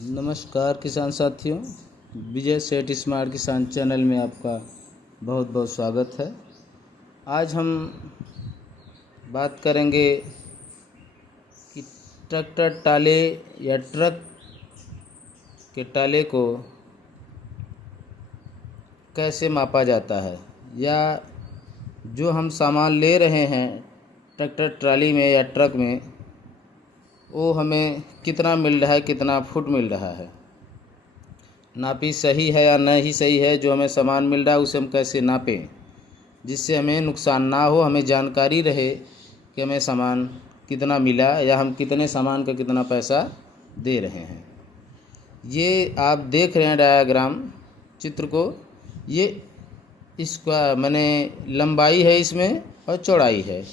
नमस्कार किसान साथियों, विजय सेठ स्मार्ट किसान चैनल में आपका बहुत बहुत स्वागत है। आज हम बात करेंगे कि ट्रैक्टर टाले या ट्रक के टाले को कैसे मापा जाता है, या जो हम सामान ले रहे हैं ट्रैक्टर ट्राली में या ट्रक में, वो हमें कितना मिल रहा है, कितना फुट मिल रहा है, नापी सही है या नहीं सही है। जो हमें सामान मिल रहा है उसे हम कैसे नापें जिससे हमें नुकसान ना हो, हमें जानकारी रहे कि हमें सामान कितना मिला या हम कितने सामान का कितना पैसा दे रहे हैं। ये आप देख रहे हैं डायग्राम चित्र को, ये इसका मैंने लंबाई है इसमें और चौड़ाई है।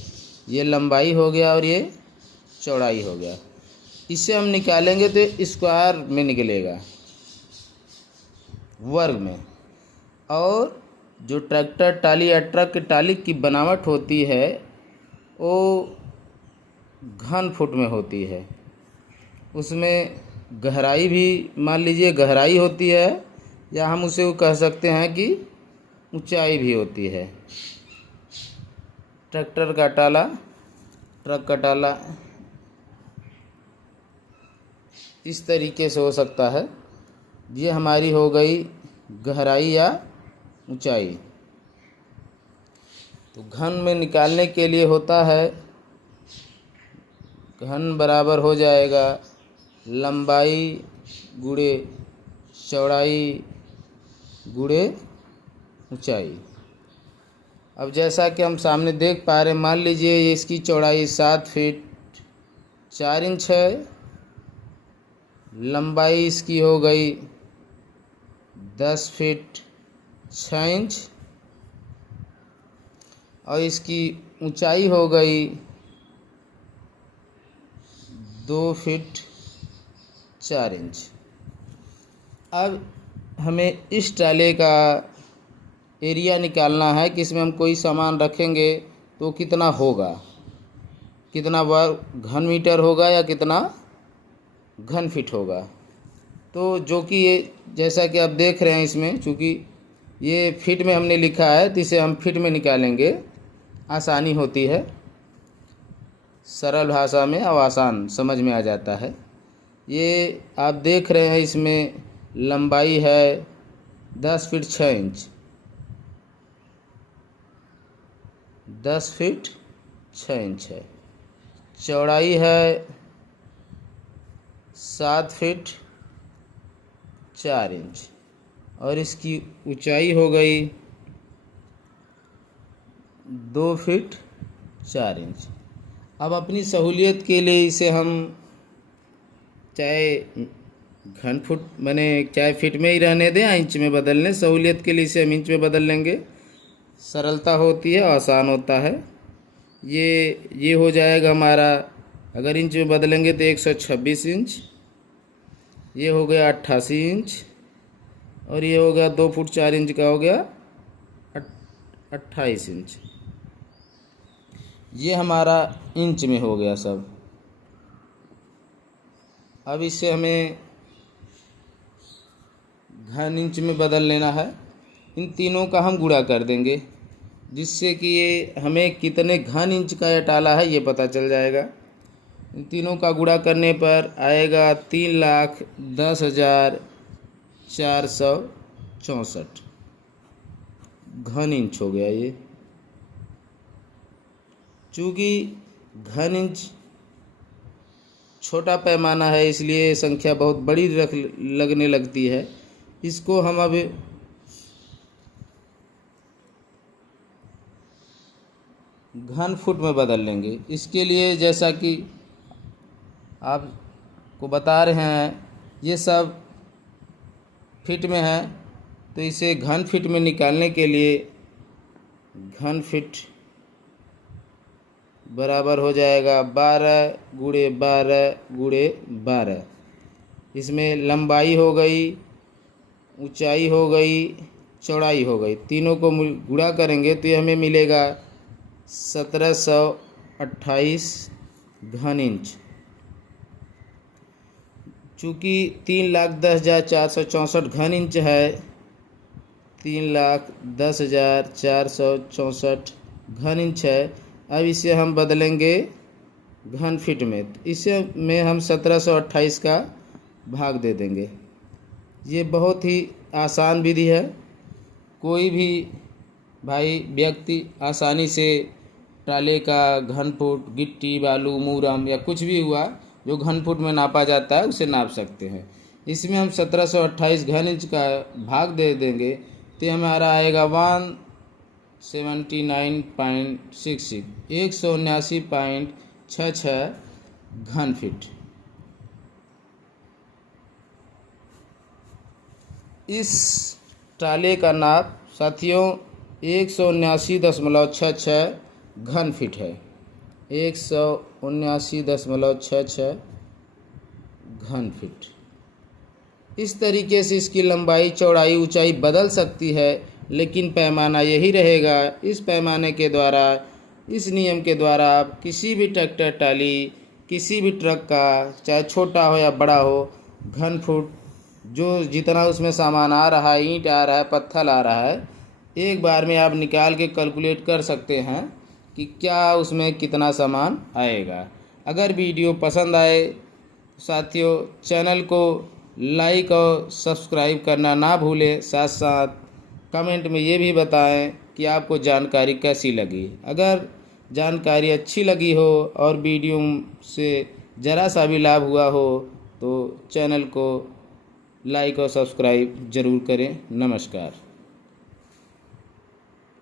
ये लंबाई हो गया और ये चौड़ाई हो गया। इसे हम निकालेंगे तो स्क्वायर में निकलेगा, वर्ग में। और जो ट्रैक्टर टाली या ट्रक की टाली की बनावट होती है वो घन फुट में होती है। उसमें गहराई भी मान लीजिए गहराई होती है, या हम उसे कह सकते हैं कि ऊंचाई भी होती है। ट्रैक्टर का टाला, ट्रक का टाला इस तरीके से हो सकता है। ये हमारी हो गई गहराई या ऊंचाई। तो घन में निकालने के लिए होता है, घन बराबर हो जाएगा लंबाई गुणे चौड़ाई गुणे ऊंचाई। अब जैसा कि हम सामने देख पा रहे हैं, मान लीजिए इसकी चौड़ाई 7 फीट 4 इंच है, लंबाई इसकी हो गई 10 फीट 6 इंच और इसकी ऊंचाई हो गई 2 फीट 4 इंच। अब हमें इस टाले का एरिया निकालना है कि इसमें हम कोई सामान रखेंगे तो कितना होगा, कितना वर्ग घन मीटर होगा या कितना घन फीट होगा। तो जो कि ये जैसा कि आप देख रहे हैं, इसमें चूँकि ये फीट में हमने लिखा है तो इसे हम फीट में निकालेंगे, आसानी होती है, सरल भाषा में और आसान समझ में आ जाता है। ये आप देख रहे हैं, इसमें लंबाई है 10 फीट 6 इंच, 10 फीट 6 इंच है। चौड़ाई है 7 फीट 4 इंच और इसकी ऊंचाई हो गई 2 फीट 4 इंच। अब अपनी सहूलियत के लिए इसे हम चाहे घन फुट माने चाहे फीट में ही रहने दें या इंच में बदल लें, सहूलियत के लिए इसे हम इंच में बदल लेंगे। सरलता होती है, आसान होता है। ये हो जाएगा हमारा, अगर इंच में बदलेंगे तो 126 इंच, ये हो गया 88 इंच और ये हो गया 2 फुट 4 इंच का हो गया 28 इंच। ये हमारा इंच में हो गया सब। अब इसे हमें घन इंच में बदल लेना है। इन तीनों का हम गुणा कर देंगे जिससे कि ये हमें कितने घन इंच का ये टाला है ये पता चल जाएगा। इन तीनों का गुणा करने पर आएगा 3,10,464 घन इंच हो गया ये। चूँकि घन इंच छोटा पैमाना है इसलिए संख्या बहुत बड़ी लगने लगती है। इसको हम अब घन फुट में बदल लेंगे। इसके लिए जैसा कि आपको बता रहे हैं, ये सब फीट में है, तो इसे घन फीट में निकालने के लिए घन फीट बराबर हो जाएगा 12 गुणे 12 गुणे 12। इसमें लंबाई हो गई, ऊंचाई हो गई, चौड़ाई हो गई, तीनों को गुणा करेंगे तो ये हमें मिलेगा 1728 घन इंच। चूँकि 3,10,464 घन इंच है, 3,10,464 घन इंच है। अब इसे हम बदलेंगे घन फीट में, इसे में हम 1728 का भाग दे देंगे। ये बहुत ही आसान विधि है, कोई भी भाई व्यक्ति आसानी से ट्राले का घन फुट, गिट्टी बालू मूरम या कुछ भी हुआ जो घन फुट में नापा जाता है उसे नाप सकते हैं। इसमें हम 1728 घन इंच का भाग दे देंगे तो हमारा आएगा 179.66 179.66 घन फीट। इस ट्राले का नाप साथियों 179.66 घन फीट है, 179.66 घन फीट। इस तरीके से इसकी लंबाई चौड़ाई ऊंचाई बदल सकती है, लेकिन पैमाना यही रहेगा। इस पैमाने के द्वारा, इस नियम के द्वारा आप किसी भी ट्रैक्टर ट्राली, किसी भी ट्रक का, चाहे छोटा हो या बड़ा हो, घन फुट जो जितना उसमें सामान आ रहा है, ईंट आ रहा है, पत्थर आ रहा है, एक बार में आप निकाल के कैलकुलेट कर सकते हैं कि क्या उसमें कितना सामान आएगा। अगर वीडियो पसंद आए साथियों, चैनल को लाइक और सब्सक्राइब करना ना भूलें। साथ साथ कमेंट में ये भी बताएं कि आपको जानकारी कैसी लगी। अगर जानकारी अच्छी लगी हो और वीडियो से ज़रा सा भी लाभ हुआ हो तो चैनल को लाइक और सब्सक्राइब ज़रूर करें। नमस्कार।